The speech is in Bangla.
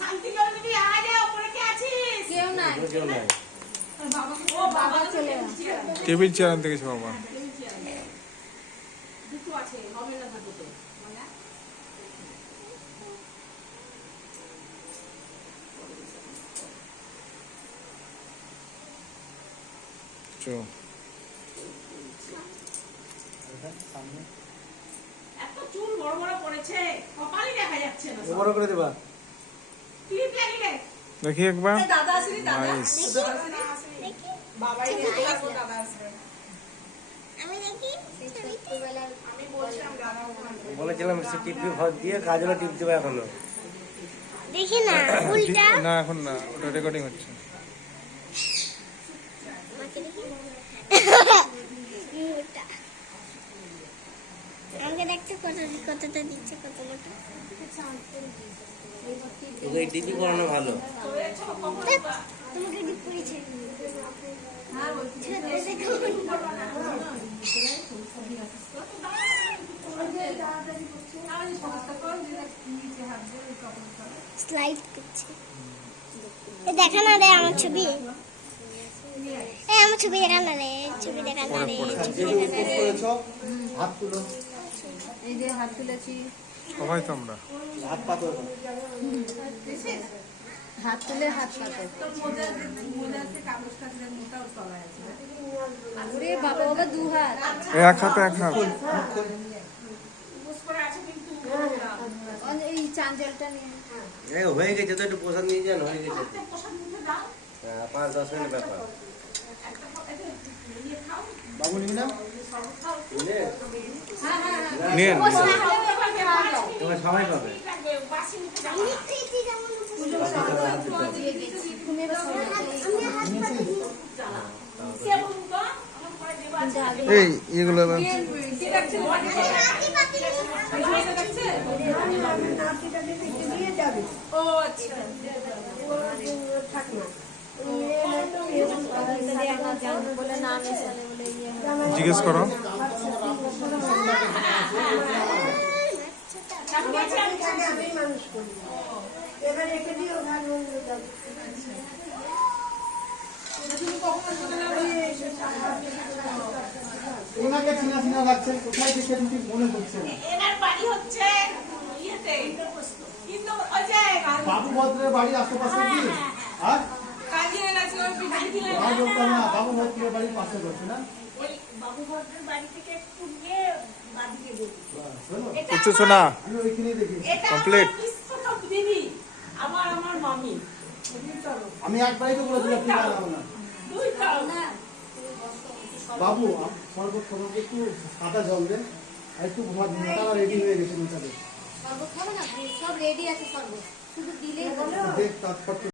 শান্তি করে দিবি। আরে উপরে কে আছিস? কেউ নাই। বাবা চলে আসছে। টেবিল চেয়ার আনতে গেছে বাবা। দুটো আছে, হবে না দুটো। মানে চো এত চুল বড় বড় পড়েছে, কপালই দেখা যাচ্ছে না। বড় করে দেবা। ক্লিপ লাগিয়ে দেখি একবার। দাদা আসেনি, দাদা নাইস। দেখি বাবাই দেখো দাদা আসবে। আমি দেখি ছোটবেলার আমি বলছিলাম দাদা ওখানে। বলেছিলাম সে টিপি ভর দিয়ে কাজলে টিপ দেবে এখনো। দেখি না উল্টা না এখন না, ওটা রেকর্ডিং হচ্ছে। আমাকে দেখি উল্টা আমাকে দেখতে কতটা দিচ্ছে, কত মোটা। তোকে এই টিপি করানো ভালো। তোমাকে ডিপ করেছে। স্লাইড করছে। দেখা না রে আমার ছবি, আমার ছবি দেখা না রে, ছবি দেখা না রে, ছবি দেখা না রে। হাত তুলো। এই যে হাত তুলেছি, সবাই তো আমরা। হাত পাতো। হাত তুলে হাত পাতে। ওরে বাবা বাবা, দু হাত। এক হাতে এক হাত। এই চাঞ্জলটা নিয়ে এই হয়ে গেছে তো, একটু প্রসাদ নিয়ে যান, হয়ে গেছে। প্রসাদ নিতে দাও। 5-10 মিনিট ব্যাপার। বাবু নিবি না? নিলে? নিয়ে তোমার সবাই পাবে। বাসি নিতে দাও। কে বলতো? আমার পরে দেবা আছে। এই এগুলো এবার ও আচ্ছা। বলে না মেশালে বলে ইয়ে জিজ্ঞেস করো। ওনাকে চিনা চিনা লাগছে, কোথায় দেখে ঠিক মনে হচ্ছে না। এনার বাড়ি হচ্ছে ইয়েতে, কিন্তু ওই যে বাবু ভদ্রের বাড়ির আশেপাশে কি? আর কাজিয়ে গেছে ওই পিঠাই দিলে না বলতাম না, বাবু ভদ্রের বাড়ির পাশে বলছে না? ওই বাবু ভদ্রের বাড়ি থেকে একটু গিয়ে বাদিকে দেখি। শোনো, উচ্চ শোনা আমি ওইখানেই দেখি। এটা Complete. আমার বিশ্বকাপ দিদি, আমার মামি। আমি একবারই তো বলেছিলাম কি বানাবো না। দুইটাও না। বাবু শরবত খাবো, একটু সাদা জল দেন আর একটু মোটা রেডি হয়ে গেছে মোটাতে। শরবত খাবে না, সব রেডি আছে শরবত, শুধু দিলেই দেখ তাৎপর্য